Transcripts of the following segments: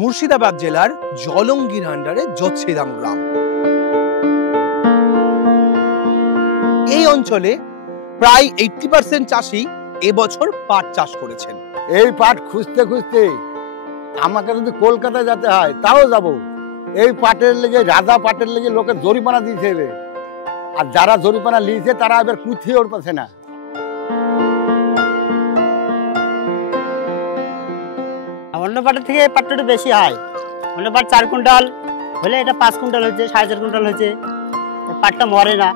মুর্শিদাবাদ জেলার জলঙ্গির আন্ডারে যোচ্ছিদাম গ্রাম। এই অঞ্চলে প্রায় 80% চাষি এবছর পাট চাষ করেছেন। এই পাট খুঁজতে খুঁজতে আমাকে যদি কলকাতায় যেতে হয় তাও যাব। এই পাটের লেগে, রাজা পাটের লেগে লোকে জরিমানা দিয়েছে, আর যারা জরিমানা নিয়েছে তারা এবার কুথিয়ে ওর পাচ্ছে না। অন্য পাটের থেকে এই পাটটা একটু বেশি হয়। অন্য পাট 4 কুইন্টাল হলে এটা 5 কুইন্টাল হচ্ছে, 4.5 কুইন্টাল হচ্ছে। পাটটা মরে না,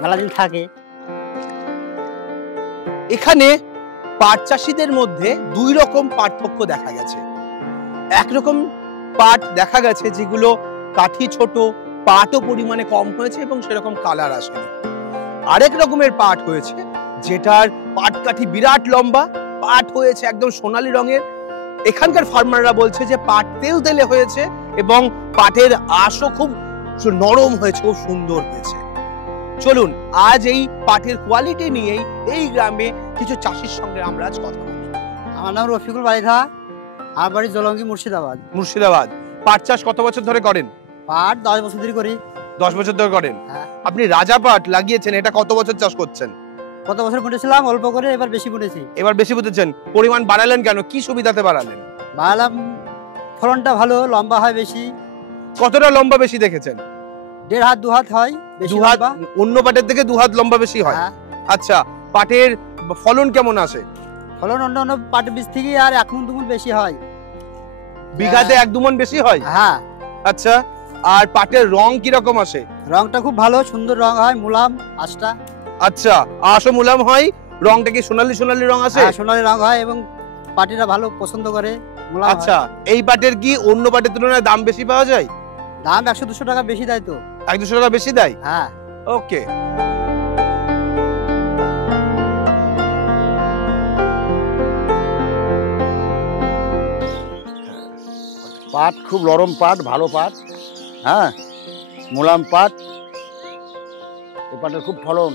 মেলা দিন থাকে। এখানে পাট চাষিদের মধ্যে দুই রকম পার্থক্য দেখা গেছে। একরকম পাট দেখা গেছে যেগুলো কাঠি ছোট, পাটও পরিমাণে কম হয়েছে এবং সেরকম কালার আসেনি। আরেক রকমের পাট হয়েছে যেটার পাট কাঠি বিরাট লম্বা, পাট হয়েছে একদম সোনালী রঙের। এখানকার ফার্মাররা বলছে যে পাট তেল তেলে হয়েছে এবং পাটের আঁশও খুব নরম হয়েছে, খুব সুন্দর হয়েছে। চলুন আজ এই পাটের কোয়ালিটি নিয়েই এই গ্রামে কিছু চাষির সঙ্গে আমরা আজ কথা বলি। আমার নাম রফিকুল বারিধা, আমার বাড়ি জলঙ্গি, মুর্শিদাবাদ। মুর্শিদাবাদ। পাট চাষ কত বছর ধরে করেন? পাট 10 বছর ধরে করি। 10 বছর ধরে করেন? হ্যাঁ। আপনি রাজা পাট লাগিয়েছেন, এটা কত বছর চাষ করছেন? কত বছর বুনেছিলাম, অল্প করে, এবার বেশি বুনেছি। এবার বেশি বুঝেছেন, পরিমাণ বাড়ালেন কেন? কি সুবিধাতে বাড়ালেন? বাড়ালাম, ফলনটা ভালো, লম্বা হয় বেশি। কতটা লম্বা বেশি দেখেছেন? 1.5 হাত 2 হাত হয় বেশি। 2 হাত? অন্য পাটের থেকে 2 হাত লম্বা বেশি হয়? হ্যাঁ। আচ্ছা, পাটের ফলন কেমন আসে? ফলন অন্য অন্য পাটের বীজ থেকে আর 1 মণ 2 মণ বেশি হয়। বিঘাতে 1-2 মণ বেশি হয়? হ্যাঁ। আচ্ছা, আর পাটের রং কি রকম আসে? রংটা খুব ভালো, সুন্দর রং হয়, মুলাম আঁশটা। আচ্ছা, আঁশও মুলাম হয়, রংটা কি সোনালী সোনালী রং আসে? হ্যাঁ, সোনালী রং হয় এবং পাটিরা ভালো পছন্দ করে, মুলাম। আচ্ছা, এই পাটের কি অন্য পাটের তুলনায় দাম বেশি পাওয়া যায়? দাম 100-200 টাকা বেশি দেয় তো। 100-200 টাকা বেশি দেয়? হ্যাঁ। ওকে। পাট খুব নরম পাট, ভালো পাট, হ্যাঁ, মোলাম পাট। এই পাটের খুব ফলন।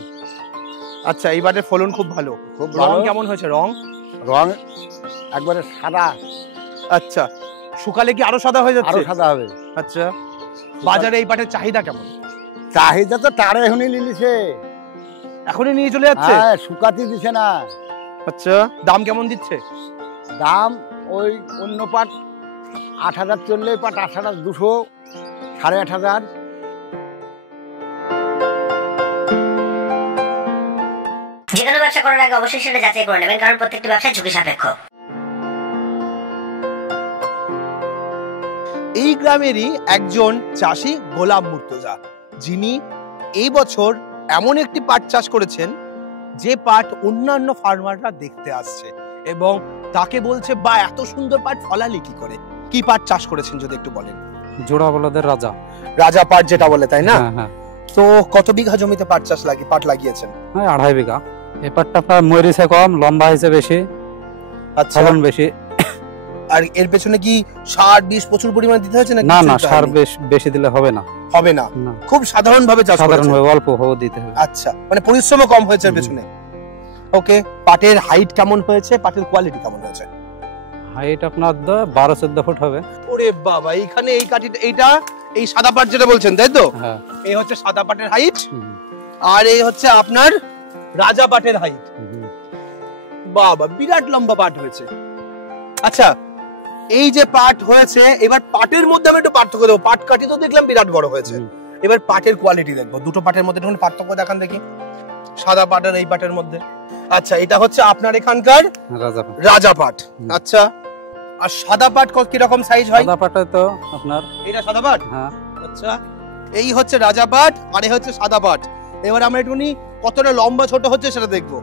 আচ্ছা, এই পাটের ফলন খুব ভালো। খুব রং ভালো। কেমন হয়েছে? রং রং একবারে সাদা। আচ্ছা, শুকালে কি আরো সাদা হয়ে যাচ্ছে? আরো সাদা হবে। আচ্ছা, বাজারে এই পাটের চাহিদা কেমন? চাহিদা তো তারে এখনই নিলিছে, এখনই নিয়ে চলে যাচ্ছে? হ্যাঁ, শুকাতে দিছে না। আচ্ছা, দাম কেমন দিচ্ছে? দাম ওই অন্য পাট 8,000 চললে, পাট 8,200, 8,500। যে কোনো ব্যবসা করার আগে অবশ্যই সেটা যাচাই করে নেবেন, কারণ প্রত্যেকটি ব্যবসায় ঝুঁকি সাপেক্ষ। এই গ্রামেরই একজন চাষি গোলাম মুর্তজা, যিনি এই বছর এমন একটি পাট চাষ করেছেন যে পাট অন্যান্য ফার্মাররা দেখতে আসছে এবং তাকে বলছে, বা এত সুন্দর পাট ফলালি কি করে? কি পাট চাষ করেছেন যদি একটু বলেন? জোড়া বলদের রাজা। রাজা পাট যেটা বলে, তাই না? হ্যাঁ, হ্যাঁ। তো কত বিঘা জমিতে পাট চাষ পাট লাগিয়েছেন? 2.5 বিঘা। এই পাটটা আপনার মরিচে কম, লম্বা হয়েছে বেশি, আচ্ছা, ফলন বেশি। আর এর পেছনে কি সার বিষ প্রচুর পরিমাণে দিতে হয়েছে? না না, সার বেশি দিলে হবে না। হবে না, খুব সাধারণ ভাবে চাষ করেছেন? সাধারণভাবে অল্প হবে দিতে হবে। আচ্ছা, মানে পরিশ্রমও কম হয়েছে এর পেছনে। ওকে, পাটের হাইট কেমন হয়েছে? পাটের কোয়ালিটি কেমন হয়েছে? হাইট আপনার 12-14 ফুট হবে। ওরে বাবা, এইখানে এই কাঠিটা, এইটা এই সাদা পাট যেটা বলছেন, তাই তো? হ্যাঁ। এই হচ্ছে সাদা পাটের হাইট, আর এই হচ্ছে আপনার রাজা পাটের হাইট। বাবা, বিরাট লম্বা পাট হয়েছে। আচ্ছা, এই যে পাট হয়েছে, এবার পাটের মধ্যে আমি একটু পার্থক্য দেবো। পাট কাঠি তো দেখলাম বিরাট বড় হয়েছে, এবার পাটের কোয়ালিটি দেখবো। দুটো পাটের মধ্যে একটু পার্থক্য দেখান দেখি, সাদা পাট আর এই পাটের মধ্যে। আচ্ছা, এটা হচ্ছে আপনার এখানকার রাজা পাট। আচ্ছা, আর সাদা পাট কিরকম সাইজ হয়? সাদা পাটে তো আপনার, এটা সাদা পাট? হ্যাঁ। আচ্ছা, এই হচ্ছে রাজা পাট আর এই হচ্ছে সাদা পাট। এবার আমরা একটুখানি কতটা লম্বা ছোট হচ্ছে সেটা দেখবো।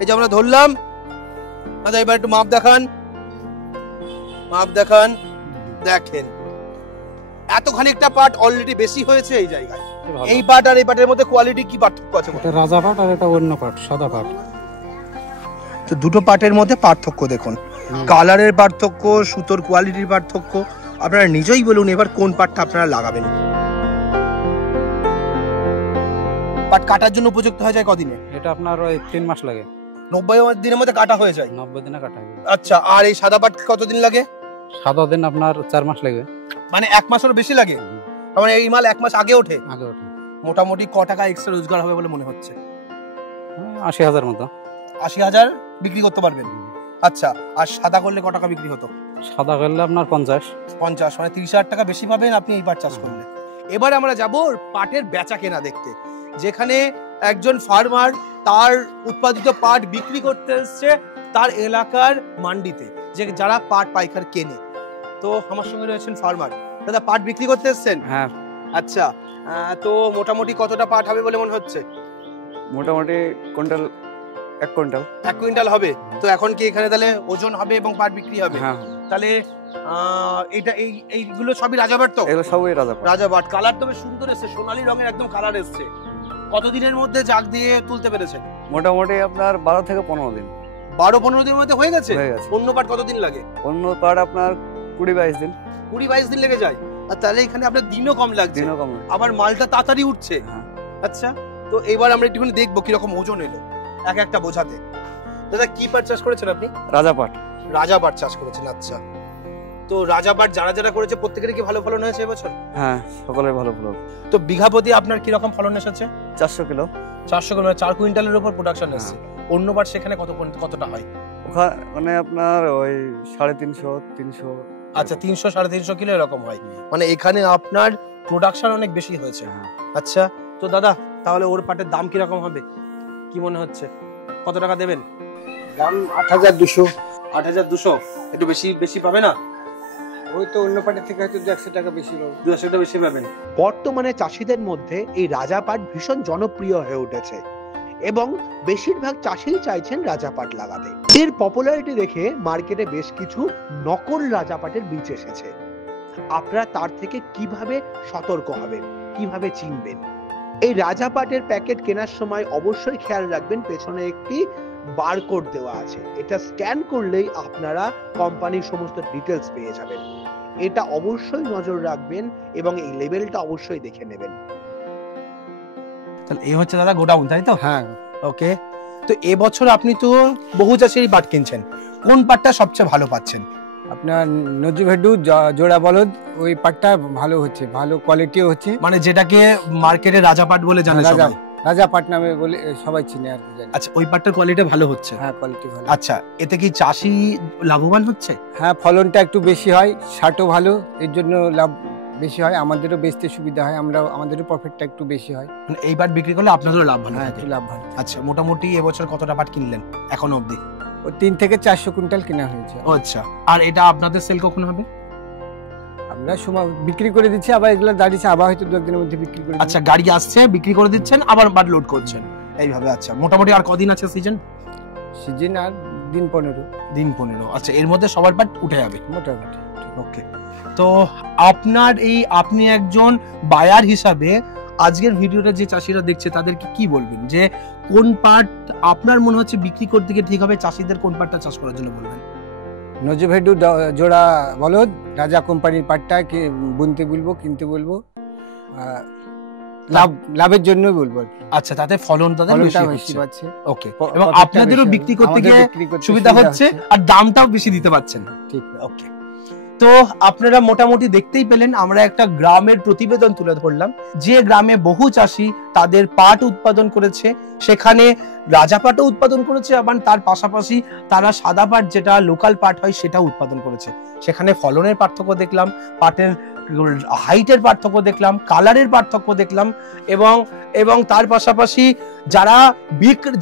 এই যে আমরা ধরলাম, আচ্ছা এবার একটু মাপ দেখান, মাপ দেখান, দেখেন এতখানি একটা পাট অলরেডি বেশি হয়েছে এই জায়গায়। এই পাট আর এই পাটের মধ্যে কোয়ালিটি কি পার্থক্য আছে? এটা রাজা পাট আর এটা অন্য পাট, সাদা পাট। তো দুটো পাটের মধ্যে পার্থক্য দেখুন, কালারের পার্থক্য, সুতোর কোয়ালিটির পার্থক্য। আপনারা নিজেই বলুন এবার কোন পাটটা আপনারা লাগাবেন। পাট কাটার জন্য উপযুক্ত হয়ে যায় কদিনে? এটা আপনার ওই 3 মাস লাগে। 90 দিনের মধ্যে কাটা হয়ে যায়? 90 দিনে কাটা হয়। আচ্ছা, আর এই সাদা পাট কতদিন লাগে? 7 দিন আপনার 4 মাস লাগবে। মানে 1 মাসেরও বেশি লাগে? মানে এই মাল 1 মাস আগে ওঠে? আগে ওঠে। মোটামুটি ক টাকা এক্সট্রা রোজগার হবে বলে মনে হচ্ছে? 80,000 মতো। 80,000 বিক্রি করতে পারবেন। আচ্ছা, আর সাদা করলে ক টাকা বিক্রি হতো? সাদা করলে আপনার 50। মানে 30,000 টাকা বেশি পাবেন আপনি এই পাট চাষ করলে। এবার আমরা যাব পাটের বেচা কেনা দেখতে, যেখানে একজন ফার্মার তার উৎপাদিত পাট বিক্রি করতে এসছে তার এলাকার মান্ডিতে, যে যারা পাট পাইকার কেনে। তো আমার সঙ্গে রয়েছেন ফার্মার। দাদা, পাট বিক্রি করতে এসছেন? হ্যাঁ। আচ্ছা, তো মোটামুটি কতটা পাট হবে বলে মনে হচ্ছে? মোটামুটি কুইন্টাল 1 কুইন্টাল। 1 কুইন্টাল হবে। তো এখন কি এখানে তাহলে ওজন হবে এবং পাট বিক্রি হবে? হ্যাঁ। তাহলে এটা এইগুলো সবই রাজাবাট তো? এগুলো সবই রাজাপাট। রাজাবাট। কালার তো বেশ সুন্দর এসছে, সোনালী রঙের একদম কালার এসছে। কতদিনের মধ্যে জাগ দিয়ে তুলতে পেরেছেন? মোটামুটি আপনার 12 থেকে 15 দিন। 12-15 দিনের মধ্যে হয়ে গেছে? হয়ে গেছে। অন্য পাট কতদিন লাগে? অন্য পাট আপনার 20-22 দিন। 20-22 দিন লেগে যায়। আর তাহলে এখানে আপনার দিনও কম লাগছে, দিনও কম। আবার মালটা তাড়াতাড়ি উঠছে। হ্যাঁ। আচ্ছা, তো এবার আমরা একটুখানি দেখবো কিরকম ওজন এলো এক একটা বোঝাতে। দাদা, কি পাট চাষ করেছেন আপনি? রাজাপাট। রাজাপাট চাষ করেছেন। আচ্ছা, তো রাজাপাট যারা যারা করেছে প্রত্যেকেরই কি ভালো ফলন হয়েছে এবছর? হ্যাঁ, সকলের ভালো ফলন। তো বিঘা প্রতি আপনার কি রকম ফলন এসেছে? 400 কিলো। 400 কিলো, মানে 4 কুইন্টালের উপর প্রোডাকশন এসেছে। অন্য পাট সেখানে কতটা হয়? ওখানে আপনার ওই 350, 300। আচ্ছা, 300-350 কিলো এরকম হয়। মানে এখানে আপনার প্রোডাকশন অনেক বেশি হয়েছে। আচ্ছা, তো দাদা, তাহলে ওর পাটের দাম কি রকম হবে কি মনে হচ্ছে? কত টাকা দেবেন? দাম 8,200। 8,200 একটু বেশি পাবে না? ওই তো অন্য পাটের থেকে হয়তো 100 টাকা বেশি পাবো। 200 টাকা বেশি পাবেন। বর্তমানে চাষিদের মধ্যে এই রাজাপাট ভীষণ জনপ্রিয় হয়ে উঠেছে এবং বেশিরভাগ চাষিই চাইছেন রাজাপাট লাগাতে। এর পপুলারিটি দেখে মার্কেটে বেশ কিছু নকল রাজাপাটের বীজ এসেছে। আপনারা তার থেকে কিভাবে সতর্ক হবেন, কিভাবে চিনবেন? এই রাজাপাটের প্যাকেট কেনার সময় অবশ্যই খেয়াল রাখবেন পেছনে একটি বারকোড দেওয়া আছে। এটা স্ক্যান করলেই আপনারা কোম্পানির সমস্ত ডিটেলস পেয়ে যাবেন। এটা অবশ্যই নজর রাখবেন এবং এই লেভেলটা অবশ্যই দেখে নেবেন। তাহলে এই হচ্ছে দাদা গোডাউন, তাই তো? হ্যাঁ। ওকে, তো এবছর আপনি তো বহু চাষেরই পাট কিনছেন, কোন পাটটা সবচেয়ে ভালো পাচ্ছেন? আপনার নজিভেডু জোড়া বলদ, ওই পাটটা ভালো হচ্ছে, ভালো কোয়ালিটিও হচ্ছে। মানে যেটাকে মার্কেটে রাজাপাট বলে জানে সবাই। রাজা পাট নামে বলে সবাই চিনে আর কি জানে। আচ্ছা, ওই পাটটার কোয়ালিটি ভালো হচ্ছে? হ্যাঁ, কোয়ালিটি ভালো। আচ্ছা, এতে কি চাষি লাভবান হচ্ছে? হ্যাঁ, ফলনটা একটু বেশি হয়, শাটও ভালো, এর জন্য লাভ বেশি হয়, আমাদেরও বেচতে সুবিধা হয়, আমাদেরও প্রফিটটা একটু বেশি হয়। মানে এই পাট বিক্রি করলে আপনাদেরও লাভ ভালো হ্যাঁ, থাকে? একটু লাভ ভালো। আচ্ছা, মোটামুটি এবছর কতটা পাট কিনলেন এখনো অবধি? ও 3 থেকে 400 কুইন্টাল কেনা হয়েছে। আচ্ছা, আর এটা আপনাদের সেল কখন হবে? আমরা সময় বিক্রি করে দিচ্ছি, আবার এগুলো দাঁড়িয়েছে, আবার হয়তো 2 দিনের মধ্যে বিক্রি করে। আচ্ছা, গাড়ি আসছে, বিক্রি করে দিচ্ছেন, আবার পাট লোড করছেন এইভাবে। আচ্ছা, মোটামুটি আর কদিন আছে সিজন? সিজন আর দিন 15। দিন 15। আচ্ছা, এর মধ্যে সবার পাট উঠে যাবে মোটামুটি। ওকে, তো আপনি একজন বায়ার হিসাবে আজকের ভিডিওটা যে চাষিরা দেখছে তাদেরকে কি বলবেন, যে কোন পাট আপনার মনে হচ্ছে বিক্রি করতে গিয়ে ঠিক হবে, চাষিদের কোন পাটটা চাষ করার জন্য বলবেন? নজিভেডু জোড়া বলদ, রাজা কোম্পানির পাটটা বুনতে বলবো, কিনতে বলবো, লাভের জন্য বলবো। আচ্ছা, তাতে ফলন তাদের বেশি পাচ্ছে। ওকে, এবং আপনাদেরও বিক্রি করতে গিয়ে সুবিধা হচ্ছে আর দামটাও বেশি দিতে পারছেন। ঠিক। ওকে, তো আপনারা মোটামুটি দেখতেই পেলেন, আমরা একটা গ্রামের প্রতিবেদন তুলে ধরলাম, যে গ্রামে বহু চাষি তাদের পাট উৎপাদন করেছে, সেখানে রাজা পাটও উৎপাদন করেছে, আবার তার পাশাপাশি তারা সাদা পাট যেটা লোকাল পাট হয় সেটাও উৎপাদন করেছে। সেখানে ফলনের পার্থক্য দেখলাম, পাটের হাইটের পার্থক্য দেখলাম, কালারের পার্থক্য দেখলাম, এবং তার পাশাপাশি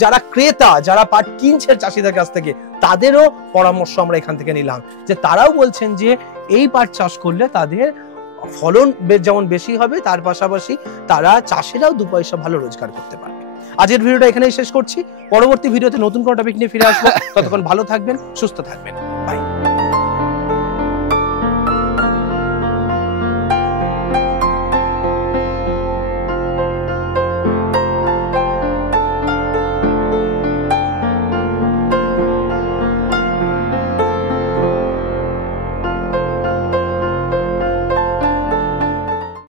যারা ক্রেতা, যারা পাট কিনছে চাষিদের কাছ থেকে, তাদেরও পরামর্শ আমরা এখান থেকে নিলাম, যে তারাও বলছেন যে এই পাট চাষ করলে তাদের ফলন যেমন বেশি হবে, তার পাশাপাশি তারা চাষিরাও 2 পয়সা ভালো রোজগার করতে পারবে। আজকের ভিডিওটা এখানেই শেষ করছি। পরবর্তী ভিডিওতে নতুন কোনো টপিক নিয়ে ফিরে আসবো। ততক্ষণ ভালো থাকবেন, সুস্থ থাকবেন।